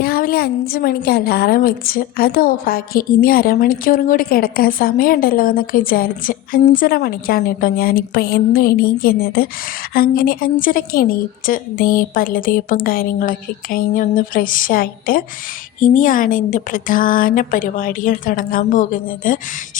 രാവിലെ 5 മണിക്ക് അലാറം വെച്ച് അത് ഓഫാക്കി ഇനി അരമണിക്കൂറും കൂടി കിടക്കാൻ സമയമുണ്ടല്ലോ എന്നൊക്കെ വിചാരിച്ച് 5:30 മണിക്കാണ് കേട്ടോ ഞാനിപ്പോൾ എന്നും എണീക്കുന്നത്. അങ്ങനെ 5:30ക്ക് എണീറ്റ് പല്ല് തേപ്പും കാര്യങ്ങളൊക്കെ കഴിഞ്ഞ് ഒന്ന് ഫ്രഷായിട്ട് ഇനിയാണ് എൻ്റെ പ്രധാന പരിപാടികൾ തുടങ്ങാൻ പോകുന്നത്.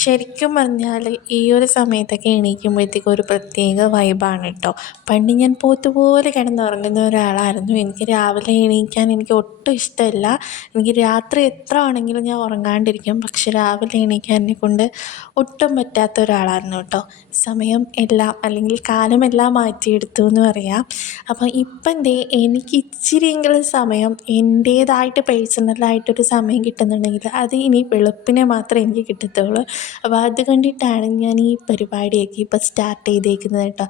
ശരിക്കും പറഞ്ഞാൽ ഈ ഒരു സമയത്തൊക്കെ എണീക്കുമ്പോഴത്തേക്കും ഒരു പ്രത്യേക വൈബാണ് കേട്ടോ. പണ്ട് ഞാൻ പോത്തുപോലെ കിടന്നുറങ്ങുന്ന ഒരാളായിരുന്നു. എനിക്ക് രാവിലെ എണീക്കാൻ എനിക്ക് ഒട്ടും ഇഷ്ടമല്ല. എനിക്ക് രാത്രി എത്ര ആണെങ്കിലും ഞാൻ ഉറങ്ങാണ്ടിരിക്കും. പക്ഷെ രാവിലെ എണീക്കാൻ എന്നെക്കൊണ്ട് ഒട്ടും പറ്റാത്ത ഒരാളായിരുന്നു കേട്ടോ. സമയം എല്ലാം അല്ലെങ്കിൽ കാലമെല്ലാം മാറ്റിയെടുത്തു എന്ന് പറയാം. അപ്പം ഇപ്പം എനിക്ക് ഇച്ചിരിയെങ്കിലും സമയം എൻ്റേതായിട്ട് പേഴ്സണലായിട്ടൊരു സമയം കിട്ടുന്നുണ്ടെങ്കിൽ അത് ഇനി വെളുപ്പിനെ മാത്രമേ എനിക്ക് കിട്ടത്തുള്ളൂ. അപ്പോൾ അതുകൊണ്ടിട്ടാണ് ഞാൻ ഈ പരിപാടിയൊക്കെ ഇപ്പം സ്റ്റാർട്ട് ചെയ്തേക്കുന്നത് കേട്ടോ.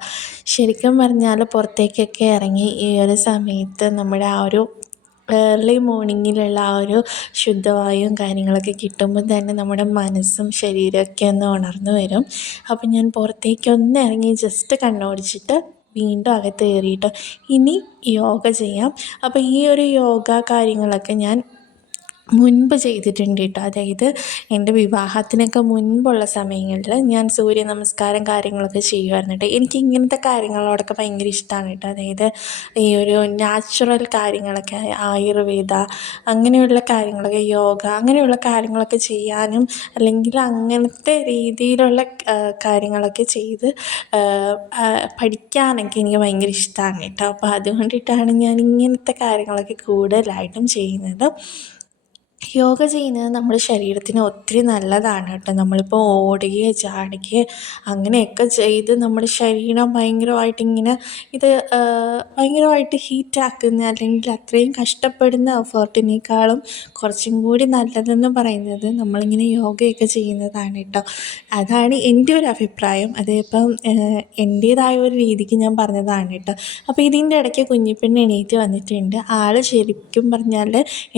ശരിക്കും പറഞ്ഞാൽ പുറത്തേക്കൊക്കെ ഇറങ്ങി ഈ ഒരു സമയത്ത് നമ്മുടെ ആ ഒരു ഏർലി മോർണിംഗിലുള്ള ആ ഒരു ശുദ്ധവായുവും കാര്യങ്ങളൊക്കെ കിട്ടുമ്പോൾ തന്നെ നമ്മുടെ മനസ്സും ശരീരമൊക്കെ ഒന്ന് ഉണർന്നു വരും. അപ്പം ഞാൻ പുറത്തേക്കൊന്ന് ഇറങ്ങി ജസ്റ്റ് കണ്ണോടിച്ചിട്ട് വീണ്ടും അകത്ത് കയറിയിട്ട് ഇനി യോഗ ചെയ്യാം. അപ്പോൾ ഈ ഒരു യോഗ കാര്യങ്ങളൊക്കെ ഞാൻ മുൻപ് ചെയ്തിട്ടുണ്ട് കേട്ടോ. അതായത് എൻ്റെ വിവാഹത്തിനൊക്കെ മുൻപുള്ള സമയങ്ങളിൽ ഞാൻ സൂര്യ നമസ്കാരം കാര്യങ്ങളൊക്കെ ചെയ്യുമായിരുന്നു കേട്ടോ. എനിക്ക് ഇങ്ങനത്തെ കാര്യങ്ങളോടൊക്കെ ഭയങ്കര ഇഷ്ടമാണ് കേട്ടോ. അതായത് ഈ ഒരു നാച്ചുറൽ കാര്യങ്ങളൊക്കെ ആയുർവേദ അങ്ങനെയുള്ള കാര്യങ്ങളൊക്കെ യോഗ അങ്ങനെയുള്ള കാര്യങ്ങളൊക്കെ ചെയ്യാനും അല്ലെങ്കിൽ അങ്ങനത്തെ രീതിയിലുള്ള കാര്യങ്ങളൊക്കെ ചെയ്ത് പഠിക്കാനൊക്കെ എനിക്ക് ഭയങ്കര ഇഷ്ടമാണ് കേട്ടോ. അപ്പോൾ അതുകൊണ്ടിട്ടാണ് ഞാൻ ഇങ്ങനത്തെ കാര്യങ്ങളൊക്കെ കൂടുതലായിട്ടും ചെയ്യുന്നത്. യോഗ ചെയ്യുന്നത് നമ്മുടെ ശരീരത്തിന് ഒത്തിരി നല്ലതാണ് കേട്ടോ. നമ്മളിപ്പോൾ ഓടുകയോ ചാടുകയോ അങ്ങനെയൊക്കെ ചെയ്ത് നമ്മുടെ ശരീരം ഭയങ്കരമായിട്ടിങ്ങനെ ഇത് ഭയങ്കരമായിട്ട് ഹീറ്റാക്കുന്ന അല്ലെങ്കിൽ അത്രയും കഷ്ടപ്പെടുന്ന എഫേർട്ടിനേക്കാളും കുറച്ചും കൂടി നല്ലതെന്ന് പറയുന്നത് നമ്മളിങ്ങനെ യോഗയൊക്കെ ചെയ്യുന്നതാണ് കേട്ടോ. അതാണ് എൻ്റെ ഒരു അഭിപ്രായം. അതിപ്പം എൻ്റേതായ ഒരു രീതിക്ക് ഞാൻ പറഞ്ഞതാണ് കേട്ടോ. അപ്പോൾ ഇതിൻ്റെ ഇടയ്ക്ക് കുഞ്ഞിപ്പെണ്ണ് എണീറ്റ് വന്നിട്ടുണ്ട്. ആൾ ശരിക്കും പറഞ്ഞാൽ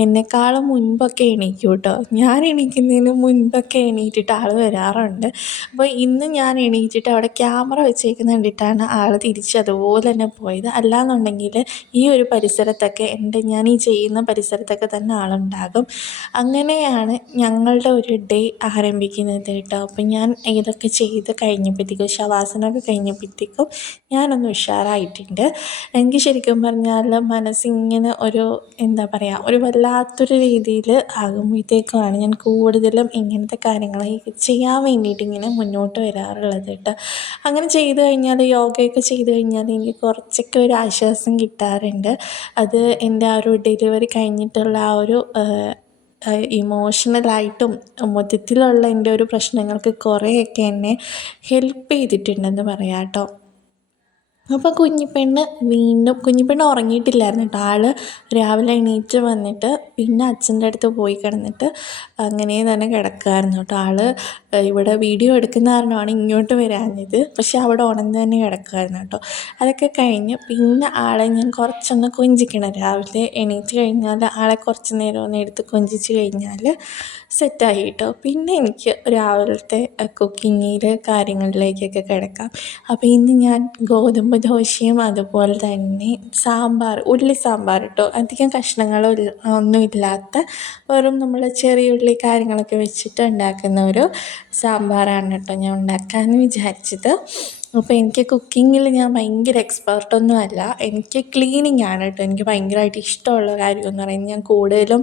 എന്നെക്കാളും മുൻപൊക്കെ എണീക്കും കേട്ടോ. ഞാൻ എണീക്കുന്നതിന് മുൻപൊക്കെ എണീറ്റിട്ട് ആൾ വരാറുണ്ട്. അപ്പോൾ ഇന്ന് ഞാൻ എണീറ്റിട്ട് അവിടെ ക്യാമറ വെച്ചേക്കുന്നത് കണ്ടിട്ടാണ് ആൾ തിരിച്ച് അതുപോലെ തന്നെ പോയത്. അല്ലാന്നുണ്ടെങ്കിൽ ഈ ഒരു പരിസരത്തൊക്കെ ഞാൻ ഈ ചെയ്യുന്ന പരിസരത്തൊക്കെ തന്നെ ആളുണ്ടാകും. അങ്ങനെയാണ് ഞങ്ങളുടെ ഒരു ഡേ ആരംഭിക്കുന്നത് കേട്ടോ. അപ്പം ഞാൻ ഇതൊക്കെ ചെയ്ത് കഴിഞ്ഞപ്പോഴത്തേക്കും ശവാസനമൊക്കെ കഴിഞ്ഞപ്പോഴത്തേക്കും ഞാനൊന്ന് ഉഷാറായിട്ടുണ്ട്. എനിക്ക് ശരിക്കും പറഞ്ഞാൽ മനസ്സിങ്ങനെ ഒരു എന്താ പറയുക ഒരു വല്ലാത്തൊരു രീതിയിൽ ആകുമ്പോഴത്തേക്കുമാണ് ഞാൻ കൂടുതലും ഇങ്ങനത്തെ കാര്യങ്ങൾ ചെയ്യാൻ വേണ്ടിയിട്ട് ഇങ്ങനെ മുന്നോട്ട് വരാറുള്ളത് കേട്ടോ. അങ്ങനെ ചെയ്ത് കഴിഞ്ഞാൽ യോഗയൊക്കെ ചെയ്ത് കഴിഞ്ഞാൽ എനിക്ക് കുറച്ചൊക്കെ ഒരു ആശ്വാസം കിട്ടാറുണ്ട്. അത് എൻ്റെ ആ ഒരു ഡെലിവറി കഴിഞ്ഞിട്ടുള്ള ആ ഒരു ഇമോഷണലായിട്ടും മൊത്തത്തിലുള്ള എൻ്റെ ഒരു പ്രശ്നങ്ങൾക്ക് കുറേയൊക്കെ എന്നെ ഹെൽപ്പ് ചെയ്തിട്ടുണ്ടെന്ന് പറയാം കേട്ടോ. അപ്പോൾ കുഞ്ഞിപ്പെണ്ണ് ഉറങ്ങിയിട്ടില്ലായിരുന്നു കേട്ടോ. ആൾ രാവിലെ എണീറ്റ് വന്നിട്ട് പിന്നെ അച്ഛൻ്റെ അടുത്ത് പോയി കിടന്നിട്ട് അങ്ങനെ തന്നെ കിടക്കുമായിരുന്നു കേട്ടോ. ആൾ ഇവിടെ വീഡിയോ എടുക്കുന്ന കാരണമാണ് ഇങ്ങോട്ട് വരാഞ്ഞത്. പക്ഷെ അവിടെ ഉണർന്ന് തന്നെ കിടക്കുമായിരുന്നു കേട്ടോ. അതൊക്കെ കഴിഞ്ഞ് പിന്നെ ആളെ ഞാൻ കുറച്ചൊന്ന് കൊഞ്ചിക്കണം. രാവിലെ എണീറ്റ് കഴിഞ്ഞാൽ ആളെ കുറച്ച് നേരം ഒന്ന് എടുത്ത് കൊഞ്ചിച്ച് കഴിഞ്ഞാൽ സെറ്റായി കേട്ടോ. പിന്നെ എനിക്ക് രാവിലത്തെ കുക്കിങ്ങിൽ കാര്യങ്ങളിലേക്കൊക്കെ കിടക്കാം. അപ്പോൾ ഇന്ന് ഞാൻ ഗോതമ്പ് ദോശയും അതുപോലെ തന്നെ ഉള്ളി സാമ്പാർ കേട്ടോ. അധികം കഷ്ണങ്ങളോ ഒന്നും ഇല്ലാത്ത വെറും നമ്മൾ ചെറിയ ഉള്ളി കാര്യങ്ങളൊക്കെ വെച്ചിട്ട് ഉണ്ടാക്കുന്ന ഒരു സാമ്പാറാണ് കേട്ടോ ഞാൻ ഉണ്ടാക്കാമെന്ന് വിചാരിച്ചത്. അപ്പോൾ എനിക്ക് കുക്കിങ്ങിൽ ഞാൻ ഭയങ്കര എക്സ്പേർട്ടൊന്നും അല്ല. എനിക്ക് ക്ലീനിങ് ആണ് കേട്ടോ എനിക്ക് ഭയങ്കരമായിട്ട് ഇഷ്ടമുള്ള കാര്യമെന്ന് പറയുന്നത്. ഞാൻ കൂടുതലും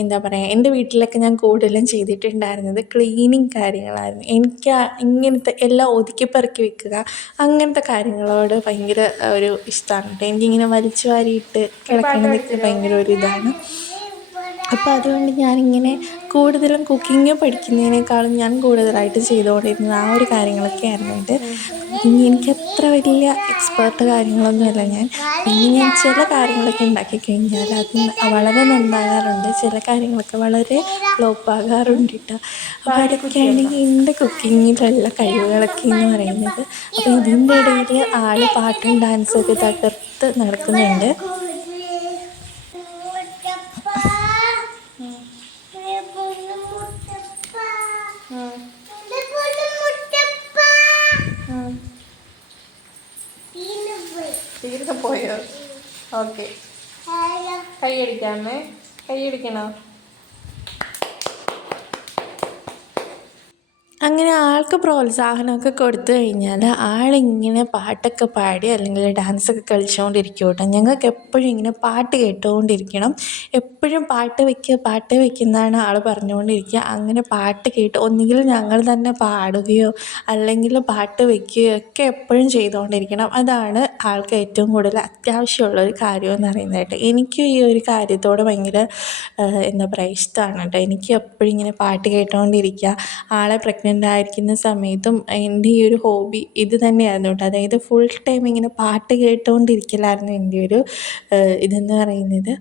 എന്താ പറയുക എൻ്റെ വീട്ടിലൊക്കെ ഞാൻ കൂടുതലും ചെയ്തിട്ടുണ്ടായിരുന്നത് ക്ലീനിങ് കാര്യങ്ങളായിരുന്നു. എനിക്ക് ഇങ്ങനത്തെ എല്ലാം ഒതുക്കി പെറുക്കി വെക്കുക അങ്ങനത്തെ കാര്യങ്ങളോട് ഭയങ്കര ഒരു ഇഷ്ടമാണ് കേട്ടോ. എനിക്കിങ്ങനെ വലിച്ചു വാരിയിട്ട് കിടക്കണതൊക്കെ ഭയങ്കര ഒരു ഇതാണ്. അപ്പോൾ അതുകൊണ്ട് ഞാനിങ്ങനെ കൂടുതലും കുക്കിങ് പഠിക്കുന്നതിനേക്കാളും ഞാൻ കൂടുതലായിട്ട് ചെയ്തുകൊണ്ടിരുന്നത് ആ ഒരു കാര്യങ്ങളൊക്കെ ആയിരുന്നുണ്ട്. കുക്കിങ് എനിക്ക് അത്ര വലിയ എക്സ്പേർട്ട് കാര്യങ്ങളൊന്നുമല്ല ഞാൻ. പിന്നെ ഞാൻ ചില കാര്യങ്ങളൊക്കെ ഉണ്ടാക്കി കഴിഞ്ഞാൽ അത് വളരെ നന്നാകാറുണ്ട്. ചില കാര്യങ്ങളൊക്കെ വളരെ ഫ്ലോപ്പാകാറുണ്ട് കേട്ടോ. അപ്പോൾ അതൊക്കെയാണ് എൻ്റെ കുക്കിങ്ങിലുള്ള കഴിവുകളൊക്കെ എന്ന് പറയുന്നത്. അപ്പോൾ ഇതിൻ്റെ ഇടയിൽ ആൾ പാട്ടും ഡാൻസൊക്കെ തകർത്ത് നടക്കുന്നുണ്ട്. തീർന്നു പോയോ? ഓക്കെ, കൈ അടിക്കാമേ. കൈയടിക്കണോ? അങ്ങനെ ആൾക്ക് പ്രോത്സാഹനമൊക്കെ കൊടുത്തു കഴിഞ്ഞാൽ ആളിങ്ങനെ പാട്ടൊക്കെ പാടി അല്ലെങ്കിൽ ഡാൻസൊക്കെ കളിച്ചുകൊണ്ടിരിക്കും കേട്ടോ. ഞങ്ങൾക്ക് എപ്പോഴും ഇങ്ങനെ പാട്ട് കേട്ടുകൊണ്ടിരിക്കണം, എപ്പോഴും പാട്ട് വെക്കുന്നതാണ് ആൾ പറഞ്ഞുകൊണ്ടിരിക്കുക. അങ്ങനെ പാട്ട് കേട്ട് ഒന്നുകിൽ ഞങ്ങൾ തന്നെ പാടുകയോ അല്ലെങ്കിൽ പാട്ട് വെക്കുകയോ ഒക്കെ എപ്പോഴും ചെയ്തുകൊണ്ടിരിക്കണം. അതാണ് ആൾക്ക് ഏറ്റവും കൂടുതൽ അത്യാവശ്യമുള്ളൊരു കാര്യമെന്ന് പറയുന്നത് കേട്ടോ. എനിക്കും ഈ ഒരു കാര്യത്തോട് ഭയങ്കര എന്താ പറയുക ഇഷ്ടമാണ് കേട്ടോ. എനിക്ക് എപ്പോഴും ഇങ്ങനെ പാട്ട് കേട്ടുകൊണ്ടിരിക്കുക. ആളെ പ്രഗ്നൻ്റ് ആയിരിക്കുന്ന സമയത്തും എൻ്റെ ഈ ഒരു ഹോബി ഇത് തന്നെയായിരുന്നു കേട്ടോ. അതായത് ഫുൾ ടൈം ഇങ്ങനെ പാട്ട് കേട്ടുകൊണ്ടിരിക്കലായിരുന്നു എൻ്റെ ഒരു ഇതെന്ന് പറയുന്നത്.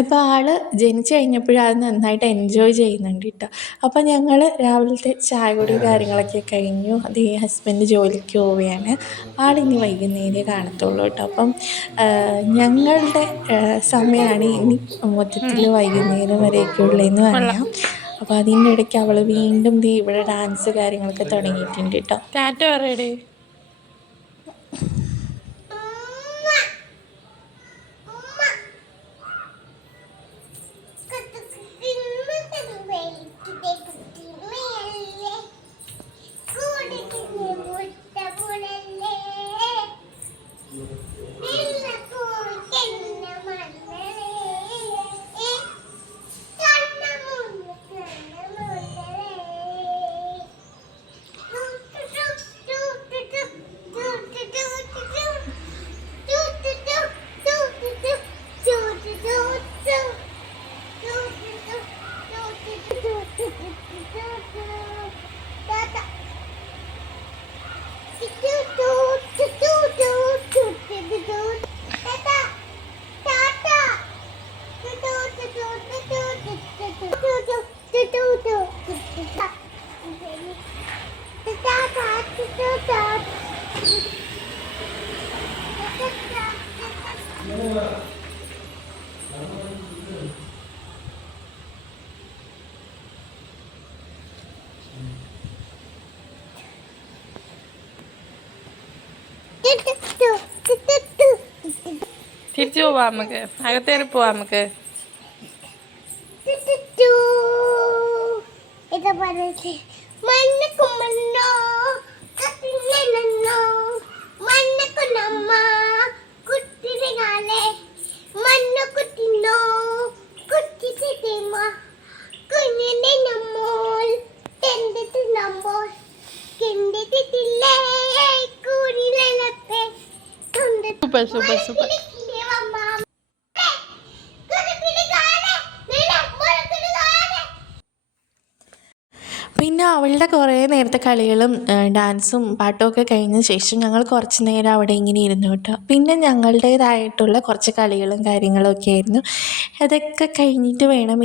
ഇപ്പോൾ ആൾ ജനിച്ചു കഴിഞ്ഞപ്പോഴും അത് നന്നായിട്ട് എൻജോയ് ചെയ്യുന്നുണ്ട് കേട്ടോ. അപ്പോൾ ഞങ്ങൾ രാവിലത്തെ ചായ കുടി കാര്യങ്ങളൊക്കെ കഴിഞ്ഞു. അത് ഈ ഹസ്ബൻഡ് ജോലിക്ക് പോവുകയാണ്. ആളിനി വൈകുന്നേരമേ കാണത്തുള്ളൂ കേട്ടോ. അപ്പം ഞങ്ങളുടെ സമയമാണ് ഇനി മൊത്തത്തിൽ വൈകുന്നേരം വരെയൊക്കെ ഉള്ളതെന്ന് പറയാം. അപ്പോൾ അതിൻ്റെ ഇടയ്ക്ക് അവൾ വീണ്ടും ഇവിടെ ഡാൻസ് കാര്യങ്ങളൊക്കെ തുടങ്ങിയിട്ടുണ്ട് കേട്ടോ. ടാറ്റ പറയടേ. തിരിച്ചു പോവാം, നമുക്ക് അകത്തേറി പോവാം. നമുക്ക് സൂപ്പർ സൂപ്പർ സൂപ്പർ. പിന്നെ അവളുടെ കുറേ നേരത്തെ കളികളും ഡാൻസും പാട്ടുമൊക്കെ കഴിഞ്ഞ ശേഷം ഞങ്ങൾ കുറച്ച് നേരം അവിടെ ഇങ്ങനെ ഇരുന്നു കേട്ടോ. പിന്നെ ഞങ്ങളുടേതായിട്ടുള്ള കുറച്ച് കളികളും കാര്യങ്ങളൊക്കെ ആയിരുന്നു. അതൊക്കെ കഴിഞ്ഞിട്ട് വേണം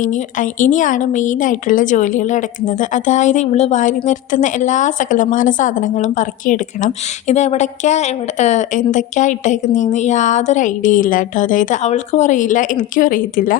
ഇനിയാണ് മെയിനായിട്ടുള്ള ജോലികൾ നടക്കുന്നത്. അതായത് ഇവൾ വാരി നിർത്തുന്ന എല്ലാ സകലമാന സാധനങ്ങളും പറക്കിയെടുക്കണം. ഇത് എന്തൊക്കെയാണ് ഇട്ടേക്കുന്നതെന്ന് യാതൊരു ഐഡിയ ഇല്ല കേട്ടോ. അതായത് അവൾക്കും അറിയില്ല, എനിക്കും അറിയത്തില്ല.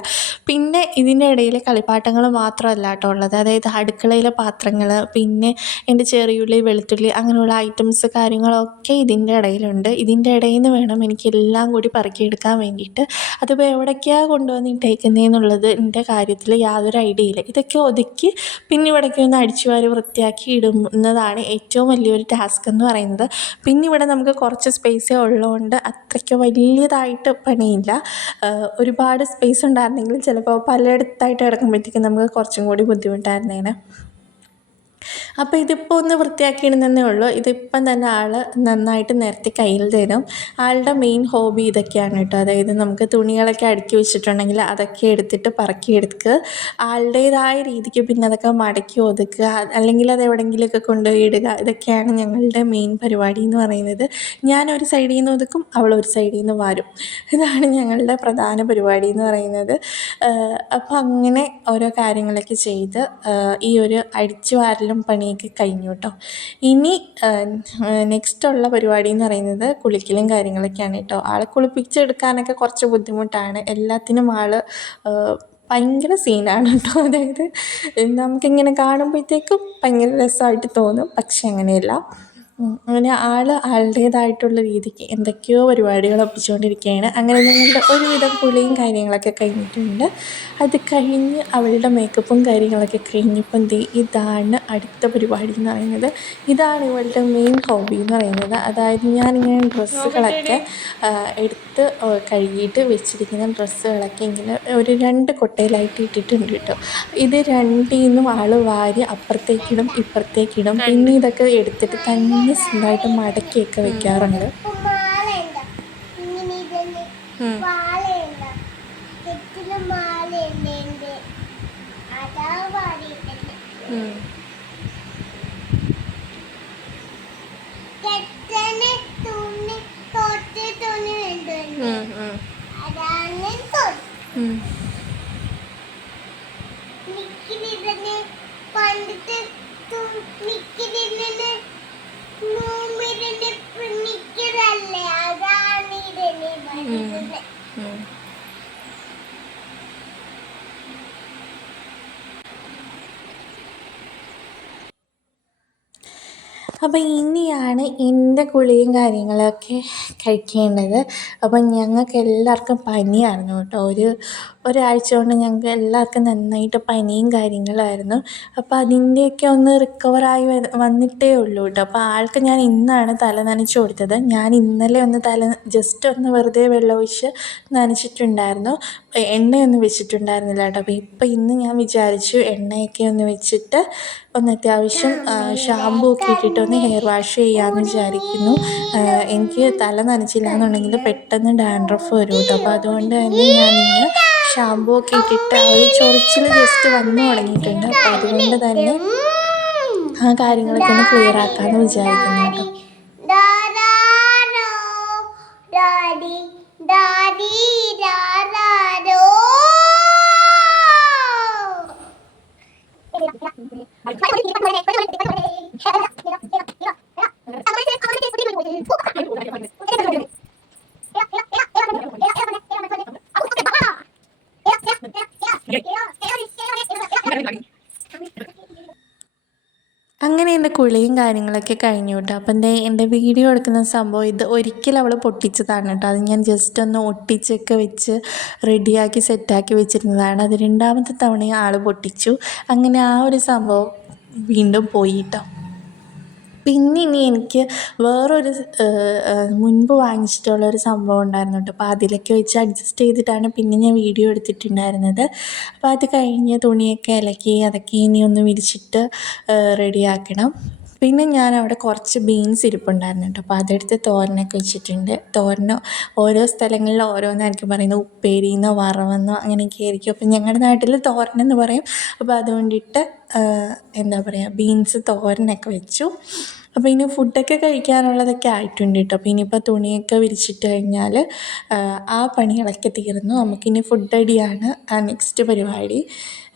പിന്നെ ഇതിൻ്റെ ഇടയിൽ കളിപ്പാട്ടങ്ങൾ മാത്രമല്ല കേട്ടോ ഉള്ളത്. അതായത് അടുക്കളയിലെ പാത്രങ്ങൾ, പിന്നെ എൻ്റെ ചെറിയുള്ളി വെളുത്തുള്ളി അങ്ങനെയുള്ള ഐറ്റംസ് കാര്യങ്ങളൊക്കെ ഇതിൻ്റെ ഇടയിലുണ്ട്. ഇതിൻ്റെ ഇടയിൽ നിന്ന് വേണം എനിക്കെല്ലാം കൂടി പറക്കിയെടുക്കാൻ വേണ്ടിയിട്ട്. അതിപ്പോൾ എവിടേക്കാണ് കൊണ്ടുവന്നിട്ടേക്കുന്നതെന്നുള്ളത് എൻ്റെ കാര്യത്തിൽ യാതൊരു ഐഡിയ ഇല്ല. ഇതൊക്കെ ഒതുക്കി പിന്നെ ഇവിടേക്ക് ഒന്ന് അടിച്ചു വാരി വൃത്തിയാക്കി ഇടുന്നതാണ് ഏറ്റവും വലിയൊരു ടാസ്ക് എന്ന് പറയുന്നത്. പിന്നെ ഇവിടെ നമുക്ക് കുറച്ച് സ്പേസേ ഉള്ളതുകൊണ്ട് അത്രയ്ക്ക് വലിയതായിട്ട് പണിയില്ല. ഒരുപാട് സ്പേസ് ഉണ്ടായിരുന്നെങ്കിൽ ചിലപ്പോൾ പലയിടത്തായിട്ട് കിടക്കുമ്പോഴത്തേക്കും നമുക്ക് കുറച്ചും കൂടി ബുദ്ധിമുട്ടായിരുന്നേനെ. അപ്പോൾ ഇതിപ്പോൾ ഒന്ന് വൃത്തിയാക്കിയിടുന്നതേ ഉള്ളൂ. ഇതിപ്പം തന്നെ ആൾ നന്നായിട്ട് നിരത്തി കയ്യിൽ തരും. ആളുടെ മെയിൻ ഹോബി ഇതൊക്കെയാണ് കേട്ടോ. അതായത് നമുക്ക് തുണികളൊക്കെ അടുക്കി വെച്ചിട്ടുണ്ടെങ്കിൽ അതൊക്കെ എടുത്തിട്ട് പറക്കിയെടുക്കുക, ആളുടേതായ രീതിക്ക് പിന്നെ അതൊക്കെ മടക്കി ഒതുക്കുക, അല്ലെങ്കിൽ അത് എവിടെയെങ്കിലുമൊക്കെ കൊണ്ടുപോയി ഇടുക. ഇതൊക്കെയാണ് ഞങ്ങളുടെ മെയിൻ പരിപാടി എന്ന് പറയുന്നത്. ഞാനൊരു സൈഡിൽ നിന്ന് ഒതുക്കും, അവളൊരു സൈഡിൽ നിന്ന് വാരും. ഇതാണ് ഞങ്ങളുടെ പ്രധാന പരിപാടി എന്ന് പറയുന്നത്. അപ്പോൾ അങ്ങനെ ഓരോ കാര്യങ്ങളൊക്കെ ചെയ്ത് ഈ ഒരു അടിച്ചു വാരലും പണിയൊക്കെ കഴിഞ്ഞു കേട്ടോ. ഇനി നെക്സ്റ്റുള്ള പരിപാടി എന്ന് പറയുന്നത് കുളിക്കലും കാര്യങ്ങളൊക്കെയാണ് കേട്ടോ. ആളെ കുളിപ്പിച്ചെടുക്കാനൊക്കെ കുറച്ച് ബുദ്ധിമുട്ടാണ്. എല്ലാത്തിനും ആൾ ഭയങ്കര സീനാണ് കേട്ടോ. അതായത് നമുക്കിങ്ങനെ കാണുമ്പോഴത്തേക്കും ഭയങ്കര രസമായിട്ട് തോന്നും, പക്ഷെ അങ്ങനെയല്ല. അങ്ങനെ ആളുടേതായിട്ടുള്ള രീതിക്ക് എന്തൊക്കെയോ പരിപാടികൾ ഒപ്പിച്ചുകൊണ്ടിരിക്കുകയാണ്. അങ്ങനെ ഞങ്ങളുടെ ഒരുവിധം കുളിയും കാര്യങ്ങളൊക്കെ കഴിഞ്ഞിട്ടുണ്ട്. അത് കഴിഞ്ഞ് അവളുടെ മേക്കപ്പും കാര്യങ്ങളൊക്കെ കഴിഞ്ഞപ്പം ഇതാണ് അടുത്ത പരിപാടി എന്ന് പറയുന്നത്. ഇതാണ് ഇവളുടെ മെയിൻ ഹോബി എന്ന് പറയുന്നത്. അതായത് ഞാനിങ്ങനെ ഡ്രസ്സുകളൊക്കെ എടുത്ത് കഴുകിയിട്ട് വെച്ചിരിക്കുന്ന ഡ്രസ്സുകളൊക്കെ ഇങ്ങനെ ഒരു 2 കൊട്ടയിലായിട്ട് ഇട്ടിട്ടുണ്ട് കേട്ടോ. ഇത് രണ്ടിൽ നിന്നും ആൾ വാരി അപ്പുറത്തേക്കിടും ഇപ്പുറത്തേക്കിടും. പിന്നെ ഇതൊക്കെ എടുത്തിട്ട് തന്നെ സ്വന്തമായിട്ട് മടക്കിയൊക്കെ വെക്കാറുണ്ട്. അപ്പം ഇനിയാണ് എൻ്റെ കുളിയും കാര്യങ്ങളൊക്കെ കഴിക്കേണ്ടത്. അപ്പം ഞങ്ങൾക്ക് എല്ലാവർക്കും പനിയായിരുന്നു കേട്ടോ. ഒരാഴ്ച കൊണ്ട് ഞങ്ങൾക്ക് എല്ലാവർക്കും നന്നായിട്ട് പനിയും കാര്യങ്ങളായിരുന്നു. അപ്പോൾ അതിൻ്റെയൊക്കെ ഒന്ന് റിക്കവറായി വന്നിട്ടേ ഉള്ളൂ കേട്ടോ. അപ്പോൾ ആൾക്ക് ഞാൻ ഇന്നാണ് തല നനച്ച് കൊടുത്തത്. ഞാൻ ഇന്നലെ ഒന്ന് ജസ്റ്റ് ഒന്ന് വെറുതെ വെള്ളമൊഴിച്ച് നനച്ചിട്ടുണ്ടായിരുന്നു. എണ്ണയൊന്നും വെച്ചിട്ടുണ്ടായിരുന്നില്ല കേട്ടോ. അപ്പോൾ ഇന്ന് ഞാൻ വിചാരിച്ചു എണ്ണയൊക്കെ ഒന്ന് വെച്ചിട്ട് ഒന്ന് അത്യാവശ്യം ഷാമ്പൂ ഒക്കെ ഇട്ടിട്ടൊന്ന് ഹെയർ വാഷ് ചെയ്യാമെന്ന് വിചാരിക്കുന്നു. എനിക്ക് തല നനച്ചില്ല എന്നുണ്ടെങ്കിൽ പെട്ടെന്ന് ഡാൻഡ്രഫ് വരും കേട്ടോ. അപ്പോൾ അതുകൊണ്ട് തന്നെ ഞാനിന്ന് ഷാമ്പൂ ഒക്കെ ഇട്ടിട്ട് ആ ഒരു ചൊറിച്ചിൽ ജസ്റ്റ് വന്നു തുടങ്ങിയിട്ടുണ്ട്. അപ്പോൾ അതുകൊണ്ട് തന്നെ ആ കാര്യങ്ങളൊക്കെ ഒന്ന് ക്ലിയർ ആക്കാമെന്ന് വിചാരിക്കുന്നു കേട്ടോ. അങ്ങനെ എൻ്റെ കുളിയും കാര്യങ്ങളൊക്കെ കഴിഞ്ഞു കേട്ടോ. അപ്പം എൻ്റെ വീഡിയോ എടുക്കുന്ന സംഭവം ഇത് ഒരിക്കലും അവൾ പൊട്ടിച്ചതാണ് കേട്ടോ. അത് ഞാൻ ജസ്റ്റ് ഒന്ന് ഒട്ടിച്ചൊക്കെ വെച്ച് റെഡിയാക്കി സെറ്റാക്കി വെച്ചിരുന്നതാണ്. അത് 2ാമത്തെ തവണയും ആൾ പൊട്ടിച്ചു. അങ്ങനെ ആ ഒരു സംഭവം വീണ്ടും പോയി കേട്ടോ. പിന്നെ ഇനി എനിക്ക് വേറൊരു മുൻപ് വാങ്ങിച്ചിട്ടുള്ളൊരു സംഭവം ഉണ്ടായിരുന്നു കേട്ടോ. അപ്പോൾ അതിലൊക്കെ വെച്ച് അഡ്ജസ്റ്റ് ചെയ്തിട്ടാണ് പിന്നെ ഞാൻ വീഡിയോ എടുത്തിട്ടുണ്ടായിരുന്നത്. അപ്പോൾ അത് കഴിഞ്ഞ് തുണിയൊക്കെ അലക്കി അതൊക്കെ ഇനി ഒന്ന് വിരിച്ചിട്ട് റെഡിയാക്കണം. പിന്നെ ഞാനവിടെ കുറച്ച് ബീൻസ് ഇരിപ്പുണ്ടായിരുന്നു കേട്ടോ. അപ്പോൾ അതെടുത്ത് തോരനൊക്കെ വെച്ചിട്ടുണ്ട്. തോരന് ഓരോ സ്ഥലങ്ങളിൽ ഓരോന്നായിരിക്കും പറയുന്നത്. ഉപ്പേരിയെന്നോ വറവെന്നോ അങ്ങനെയൊക്കെ ആയിരിക്കും. അപ്പോൾ ഞങ്ങളുടെ നാട്ടിൽ തോരനെന്ന് പറയും. അപ്പോൾ അതുകൊണ്ടിട്ട് എന്താ പറയുക, ബീൻസ് തോരനൊക്കെ വെച്ചു. അപ്പോൾ ഇനി ഫുഡൊക്കെ കഴിക്കാനുള്ളതൊക്കെ ആയിട്ടുണ്ട് കേട്ടോ. അപ്പോൾ ഇനിയിപ്പോൾ തുണിയൊക്കെ വിരിച്ചിട്ട് കഴിഞ്ഞാൽ ആ പണികളൊക്കെ തീർന്നു. നമുക്കിനി ഫുഡ് അടിയാണ് നെക്സ്റ്റ് പരിപാടി.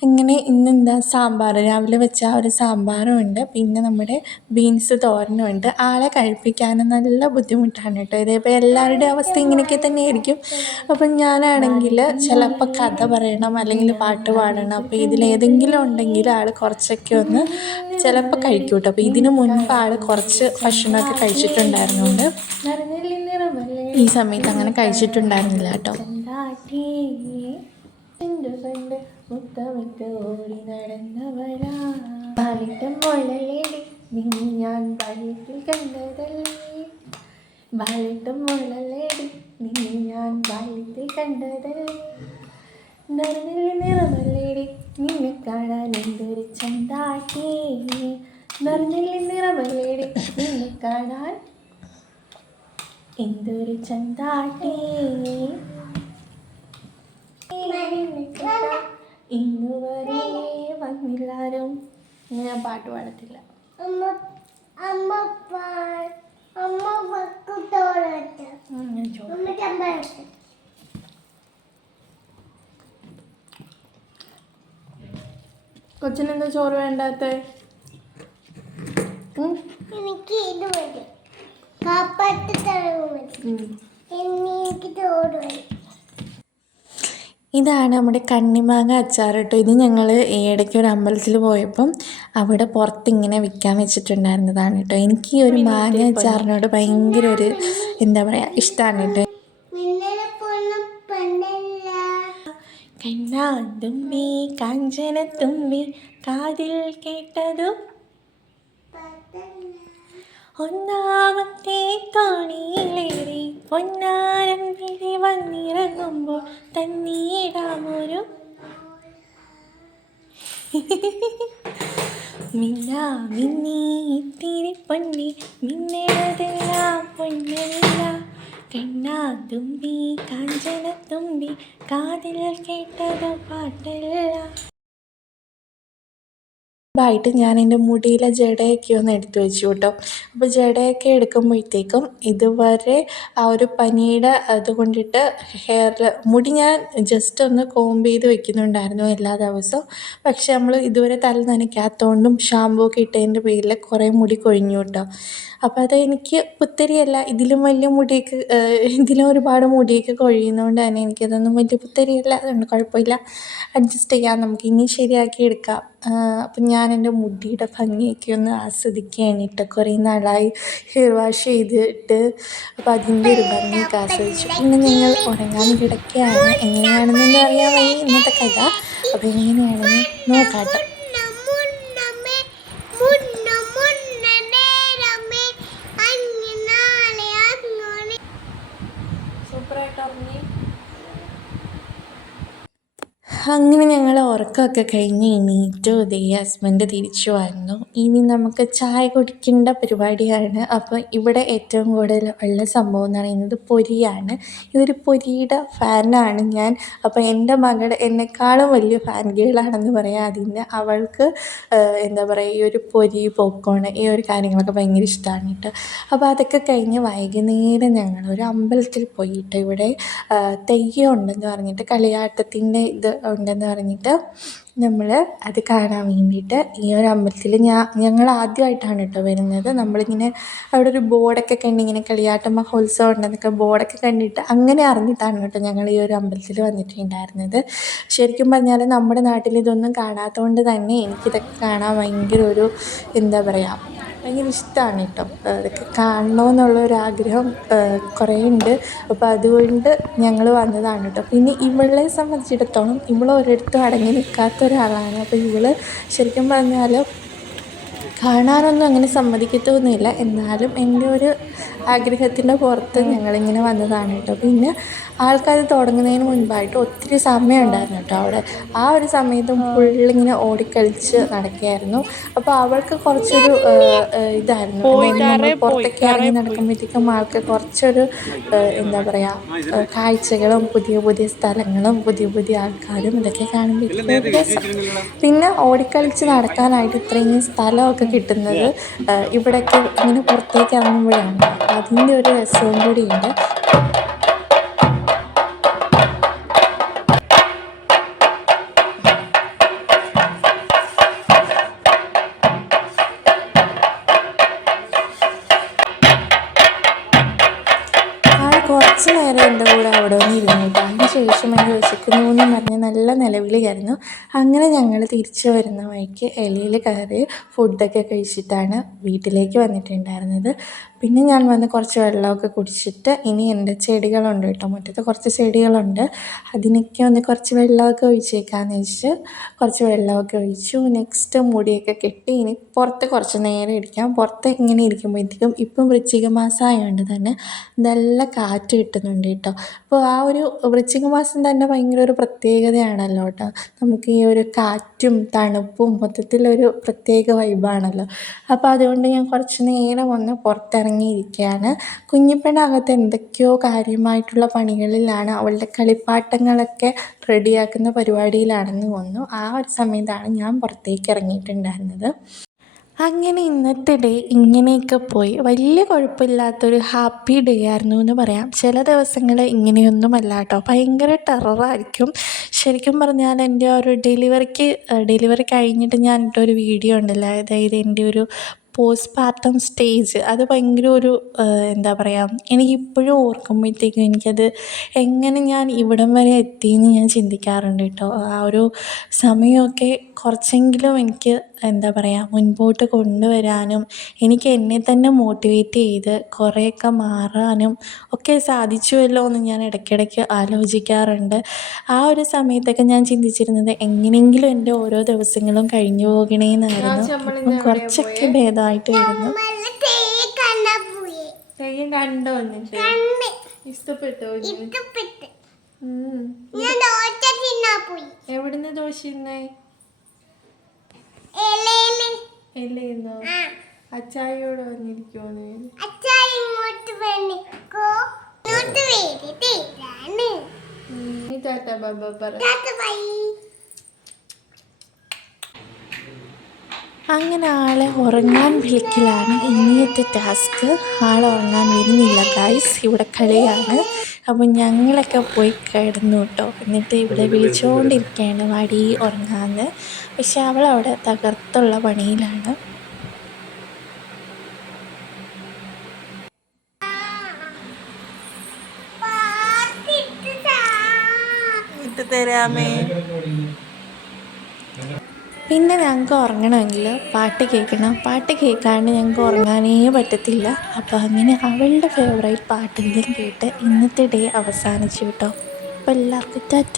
അങ്ങനെ ഇന്നെന്താ സാമ്പാർ, രാവിലെ വെച്ച ആ ഒരു സാമ്പാറും ഉണ്ട്. പിന്നെ നമ്മുടെ ബീൻസ് തോരനും ഉണ്ട്. ആളെ കഴിപ്പിക്കാനും നല്ല ബുദ്ധിമുട്ടാണ് കേട്ടോ. ഇതിപ്പോൾ എല്ലാവരുടെയും അവസ്ഥ ഇങ്ങനെയൊക്കെ തന്നെയായിരിക്കും. അപ്പം ഞാനാണെങ്കിൽ ചിലപ്പോൾ കഥ പറയണം അല്ലെങ്കിൽ പാട്ട് പാടണം. അപ്പോൾ ഇതിലേതെങ്കിലും ഉണ്ടെങ്കിൽ ആൾ കുറച്ചൊക്കെ ഒന്ന് ചിലപ്പോൾ കഴിക്കും കേട്ടോ. അപ്പോൾ ഇതിന് മുൻപ് ആൾ കുറച്ച് ഭക്ഷണമൊക്കെ കഴിച്ചിട്ടുണ്ടായിരുന്നുകൊണ്ട് ഈ സമയത്ത് അങ്ങനെ കഴിച്ചിട്ടുണ്ടായിരുന്നില്ല കേട്ടോ. മുത്തമിട്ട് ഓടി നടന്നവരാ ബാലിട്ടം മുളലേടി നിന്നെ ഞാൻ ബാല്യത്തിൽ കണ്ടതല്ലേ, ബാലിട്ടം മുളലേടി നിന്നെ ഞാൻ ബാല്യത്തിൽ കണ്ടതല്ലേ, നിറനില്ല നിറമല്ലേടി നിന്നെ കാണാൻ എന്തൊരു ചന്താട്ടി, നിറനില്ല നിറമല്ലേടി നിന്നെ കാണാൻ എന്തൊരു ചന്താട്ടി, ഇന്നുവരെ വന്നില്ലാരും. ഞാൻ പാട്ട് പാടത്തില്ല. കൊച്ചിനെന്താ ചോറ് വേണ്ടാത്ത? എനിക്ക് ഇത് മതി, കാപ്പാട്ട് തടവ് മതി, എനിക്ക് ചോറ് മതി. ഇതാണ് നമ്മുടെ കണ്ണിമാങ്ങ അച്ചാർ കേട്ടോ. ഇത് ഞങ്ങൾ ഈ ഇടയ്ക്ക് ഒരു അമ്പലത്തിൽ പോയപ്പം അവിടെ പുറത്തിങ്ങനെ വിൽക്കാൻ വെച്ചിട്ടുണ്ടായിരുന്നതാണ് കേട്ടോ. എനിക്ക് ഈ ഒരു മാങ്ങ അച്ചാറിനോട് ഭയങ്കര ഒരു എന്താ പറയുക ഇഷ്ടമാണ് കേട്ടോ. കണ്ണാതുമ്പി കാഞ്ചനത്തുമ്പി കാതിൽ കേട്ടതു ഒന്നാമത്തെ തോണിയിലേറി പൊന്നാരം വിളി വന്നിറങ്ങുമ്പോൾ തന്നീടാമൊരു മിന്നാ മിന്നി ഇത്തിരി പൊന്നി മിന്നതെല്ലാം പൊന്നല്ല കണ്ണാ തുമ്പി കാഞ്ചന തുമ്പി കാതിൽ കേട്ടത് പാട്ടല്ല. ായിട്ട് ഞാൻ എൻ്റെ മുടിയിലെ ജടയൊക്കെ ഒന്ന് എടുത്തു വെച്ചു കേട്ടോ. അപ്പോൾ ജടയൊക്കെ എടുക്കുമ്പോഴത്തേക്കും ഇതുവരെ ആ ഒരു പനിയുടെ അതുകൊണ്ടിട്ട് മുടി ഞാൻ ജസ്റ്റ് ഒന്ന് കോംബ് ചെയ്ത് വെക്കുന്നുണ്ടായിരുന്നു എല്ലാ ദിവസവും. പക്ഷെ നമ്മൾ ഇതുവരെ തല നനയ്ക്കാത്തതുകൊണ്ടും ഷാമ്പൂ ഒക്കെ ഇട്ടതിൻ്റെ പേരിൽ കുറേ മുടി കൊഴിഞ്ഞു കേട്ടോ. അപ്പോൾ അത് എനിക്ക് പുത്തരിയല്ല, ഇതിലും വലിയ മുടിയൊക്കെ ഇതിലും ഒരുപാട് മുടിയൊക്കെ കൊഴിയുന്നതുകൊണ്ട് തന്നെ എനിക്കതൊന്നും വലിയ പുത്തരിയല്ല. അതുകൊണ്ട് കുഴപ്പമില്ല, അഡ്ജസ്റ്റ് ചെയ്യാം, നമുക്ക് ഇനി ശരിയാക്കി എടുക്കാം. അപ്പം ഞാൻ എൻ്റെ മുടിയുടെ ഭംഗിയൊക്കെ ഒന്ന് ആസ്വദിക്കുകയാണ് കേട്ടോ. കുറേ നാളായി ഹെയർ വാഷ് ചെയ്തിട്ട്, അപ്പോൾ അതിൻ്റെ ഒരു ഭംഗിയൊക്കെ ആസ്വദിച്ചു. പിന്നെ ഞങ്ങൾ ഉറങ്ങാൻ കിടക്കുകയാണ്. എങ്ങനെയാണെന്നൊന്നും അറിയാൻ വയ്യ ഇന്നത്തെ കഥ. അപ്പോൾ എങ്ങനെയാണെന്ന് നോക്കാം കേട്ടോ. അങ്ങനെ ഞങ്ങൾ ഉറക്കമൊക്കെ കഴിഞ്ഞ് എണീറ്റു. ഇതേ ഹസ്ബൻഡ് തിരിച്ചു വന്നു. ഇനി നമുക്ക് ചായ കുടിക്കേണ്ട പരിപാടിയാണ്. അപ്പോൾ ഇവിടെ ഏറ്റവും കൂടുതൽ ഉള്ള സംഭവം എന്ന് പറയുന്നത് പൊരിയാണ്. ഈ ഒരു പൊരിയുടെ ഫാനാണ് ഞാൻ. അപ്പോൾ എൻ്റെ മകളുടെ എന്നെക്കാളും വലിയ ഫാൻ ഗേളാണെന്ന് പറയാം. അതിന് അവൾക്ക് എന്താ പറയുക, ഈ ഒരു പൊരി പോപ്കോൺ ഈ ഒരു കാര്യങ്ങളൊക്കെ ഭയങ്കര ഇഷ്ടമാണ് കേട്ടോ. അപ്പോൾ അതൊക്കെ കഴിഞ്ഞ് വൈകുന്നേരം ഞങ്ങളൊരു അമ്പലത്തിൽ പോയിട്ട് ഇവിടെ തെയ്യം ഉണ്ടെന്ന് പറഞ്ഞിട്ട്, കളിയാട്ടത്തിൻ്റെ ഇത് ഉണ്ടെന്ന് പറഞ്ഞിട്ട് നമ്മൾ അത് കാണാൻ വേണ്ടിയിട്ട് ഈ ഒരു അമ്പലത്തിൽ ഞങ്ങൾ ആദ്യമായിട്ടാണ് കേട്ടോ വരുന്നത്. നമ്മളിങ്ങനെ അവിടെ ഒരു ബോർഡൊക്കെ കണ്ട് ഇങ്ങനെ കളിയാട്ട മഹോത്സവം ഉണ്ടെന്നൊക്കെ ബോർഡൊക്കെ കണ്ടിട്ട് അങ്ങനെ അറിഞ്ഞിട്ടാണ് കേട്ടോ ഞങ്ങൾ ഈ ഒരു അമ്പലത്തിൽ വന്നിട്ടുണ്ടായിരുന്നത്. ശരിക്കും പറഞ്ഞാൽ നമ്മുടെ നാട്ടിൽ ഇതൊന്നും കാണാത്തതുകൊണ്ട് തന്നെ എനിക്കിതൊക്കെ കാണാൻ ഭയങ്കര ഒരു എന്താ പറയുക, ഭയങ്കര ഇഷ്ടമാണ് കേട്ടോ. അതൊക്കെ കാണണമെന്നുള്ളൊരാഗ്രഹം കുറേ ഉണ്ട്. അപ്പോൾ അതുകൊണ്ട് ഞങ്ങൾ വന്നതാണ് കേട്ടോ. പിന്നെ ഇവളെ സംബന്ധിച്ചിടത്തോളം ഇവൾ ഒരിടത്തും അടങ്ങി നിൽക്കാത്ത ഒരാളാണ്. അപ്പോൾ ഇവൾ ശരിക്കും പറഞ്ഞാൽ കാണാനൊന്നും അങ്ങനെ സമ്മതിക്കത്തൊന്നുമില്ല. എന്നാലും എൻ്റെ ഒരു ആഗ്രഹത്തിൻ്റെ പുറത്ത് ഞങ്ങളിങ്ങനെ വന്നതാണ് കേട്ടോ. പിന്നെ ആൾക്കാർ തുടങ്ങുന്നതിന് മുൻപായിട്ട് ഒത്തിരി സമയം ഉണ്ടായിരുന്നു കേട്ടോ അവിടെ. ആ ഒരു സമയത്തും ഫുള്ളിങ്ങനെ ഓടിക്കളിച്ച് നടക്കുകയായിരുന്നു. അപ്പോൾ അവൾക്ക് കുറച്ചൊരു ഇതായിരുന്നു, നമ്മൾ പുറത്തൊക്കെ ഇറങ്ങി നടക്കുമ്പോഴത്തേക്കും ആൾക്ക് കുറച്ചൊരു എന്താ പറയുക, കാഴ്ചകളും പുതിയ പുതിയ സ്ഥലങ്ങളും പുതിയ പുതിയ ആൾക്കാരും ഇതൊക്കെ കാണുമ്പോഴത്തേക്കും രസം. പിന്നെ ഓടിക്കളിച്ച് നടക്കാനായിട്ട് ഇത്രയും സ്ഥലമൊക്കെ കിട്ടുന്നത് ഇവിടെയൊക്കെ ഇങ്ങനെ പുറത്തേക്ക് ഇറങ്ങുമ്പോഴാണ്. അതിൻ്റെ ഒരു രസവും കൂടിയുണ്ട്. കുറച്ച് നേരം എൻ്റെ കൂടെ അവിടെ വന്നിരുന്നു കേട്ടോ. അതിന് ശേഷം എനിക്ക് വിശക്കുന്നു എന്ന് പറഞ്ഞ് നല്ല നിലവിളിയായിരുന്നു. അങ്ങനെ ഞങ്ങൾ തിരിച്ചു വരുന്ന വഴിക്ക് ഇലയിൽ കയറി ഫുഡൊക്കെ കഴിച്ചിട്ടാണ് വീട്ടിലേക്ക് വന്നിട്ടുണ്ടായിരുന്നത്. പിന്നെ ഞാൻ വന്ന് കുറച്ച് വെള്ളമൊക്കെ കുടിച്ചിട്ട് ഇനി എൻ്റെ ചെടികളുണ്ട് കേട്ടോ, മുറ്റത്ത് കുറച്ച് ചെടികളുണ്ട്, അതിനൊക്കെ ഒന്ന് കുറച്ച് വെള്ളമൊക്കെ ഒഴിച്ചേക്കാമെന്ന് വെച്ച് കുറച്ച് വെള്ളമൊക്കെ ഒഴിച്ചു. നെക്സ്റ്റ് മുടിയൊക്കെ കെട്ടി ഇനി പുറത്ത് കുറച്ച് നേരം ഇരിക്കാം. പുറത്ത് ഇങ്ങനെ ഇരിക്കുമ്പോഴത്തേക്കും ഇപ്പം വൃശ്ചിക മാസമായതുകൊണ്ട് തന്നെ നല്ല കാറ്റ് കിട്ടുന്നുണ്ട് കേട്ടോ. അപ്പോൾ ആ ഒരു വൃശ്ചിക മാസം തന്നെ ഭയങ്കര ഒരു പ്രത്യേകതയാണല്ലോ കേട്ടോ. നമുക്ക് ഈ ഒരു കാറ്റും തണുപ്പും മൊത്തത്തിലൊരു പ്രത്യേക വൈബാണല്ലോ. അപ്പോൾ അതുകൊണ്ട് ഞാൻ കുറച്ച് നേരം ഒന്ന് പുറത്തിറങ്ങിയിരിക്കുകയാണ്. കുഞ്ഞിപ്പെണ്ണകത്ത് എന്തൊക്കെയോ കാര്യമായിട്ടുള്ള പണികളിലാണ്, അവളുടെ കളിപ്പാട്ടങ്ങളൊക്കെ റെഡിയാക്കുന്ന പരിപാടിയിലാണെന്ന് തോന്നുന്നു. ആ ഒരു സമയത്താണ് ഞാൻ പുറത്തേക്ക് ഇറങ്ങിയിട്ടുണ്ടായിരുന്നത്. അങ്ങനെ ഇന്നത്തെ ഡേ ഇങ്ങനെയൊക്കെ പോയി. വലിയ കുഴപ്പമില്ലാത്തൊരു ഹാപ്പി ഡേ ആയിരുന്നു എന്ന് പറയാം. ചില ദിവസങ്ങൾ ഇങ്ങനെയൊന്നുമല്ല കേട്ടോ, ഭയങ്കര ടെററായിരിക്കും. ശരിക്കും പറഞ്ഞാൽ എൻ്റെ ഒരു ഡെലിവറി കഴിഞ്ഞിട്ട് ഞാൻ ഇട്ടൊരു വീഡിയോ ഉണ്ടല്ലോ, അതായത് എൻ്റെ ഒരു പോസ്റ്റ് പാർട്ടം സ്റ്റേജ് അത് ഭയങ്കര ഒരു എന്താ പറയുക, എനിക്കിപ്പോഴും ഓർക്കുമ്പോഴത്തേക്കും എനിക്കത് എങ്ങനെ ഞാൻ ഇവിടം വരെ എത്തിയെന്ന് ഞാൻ ചിന്തിക്കാറുണ്ട് കേട്ടോ. ആ ഒരു സമയമൊക്കെ കുറച്ചെങ്കിലും എനിക്ക് എന്താ പറയുക മുൻപോട്ട് കൊണ്ടുവരാനും എനിക്ക് എന്നെ തന്നെ മോട്ടിവേറ്റ് ചെയ്ത് കുറേയൊക്കെ മാറാനും ഒക്കെ സാധിച്ചുവല്ലോ എന്ന് ഞാൻ ഇടയ്ക്കിടയ്ക്ക് ആലോചിക്കാറുണ്ട്. ആ ഒരു സമയത്തൊക്കെ ഞാൻ ചിന്തിച്ചിരുന്നത് എങ്ങനെയെങ്കിലും എൻ്റെ ഓരോ ദിവസങ്ങളും കഴിഞ്ഞു പോകണേന്നായിരുന്നു. ഇപ്പം കുറച്ചൊക്കെ ഭേദമായിട്ട് വരുന്നു. നമ്മള് തേക്കണ്ട പോയി. കണ്ടോ എന്നിട്ട് കണ്ണ് ഇഷ്ടപ്പെട്ടോ? ഇഷ്ടപ്പെട്ട്. ഞാൻ ദോശ തിന്നാ പോയി. എവിടുന്ന് ദോശ തിന്നേ? ഇലയില്. എല്ലേന്നോ? ആ. അച്ചായോടെ വന്നിരിക്കുമോന്ന്? അച്ചാർ ഇങ്ങോട്ട് വന്നിക്കോ. ഇങ്ങോട്ട് വരി തരാണ്. ടാറ്റ ബൈ പറ. ടാറ്റ ബൈ. അങ്ങനെ ആളെ ഉറങ്ങാൻ വിളിക്കലാണ് ഇനിയത്തെ ടാസ്ക്. ആൾ ഉറങ്ങാൻ വരുന്നില്ല ഗൈസ്, ഇവിടെ കളിയാണ്. അപ്പം ഞങ്ങളൊക്കെ പോയി കിടന്നു കേട്ടോ. എന്നിട്ട് ഇവിടെ വിളിച്ചുകൊണ്ടിരിക്കുകയാണ് വാടി ഉറങ്ങാമെന്ന്. പക്ഷെ അവളവിടെ തകർത്തുള്ള പണിയിലാണ്. ഇട്ട് തരാമേ. പിന്നെ ഞങ്ങൾക്ക് ഉറങ്ങണമെങ്കിൽ പാട്ട് കേൾക്കണം. പാട്ട് കേൾക്കാണ്ട് ഞങ്ങൾക്ക് ഉറങ്ങാനേ പറ്റത്തില്ല. അപ്പോൾ അങ്ങനെ അവളുടെ ഫേവറേറ്റ് പാട്ടെങ്കിലും കേട്ട് ഇന്നത്തെ ഡേ അവസാനിച്ചു കേട്ടോ. അപ്പോൾ എല്ലാവർക്കും ടാറ്റ.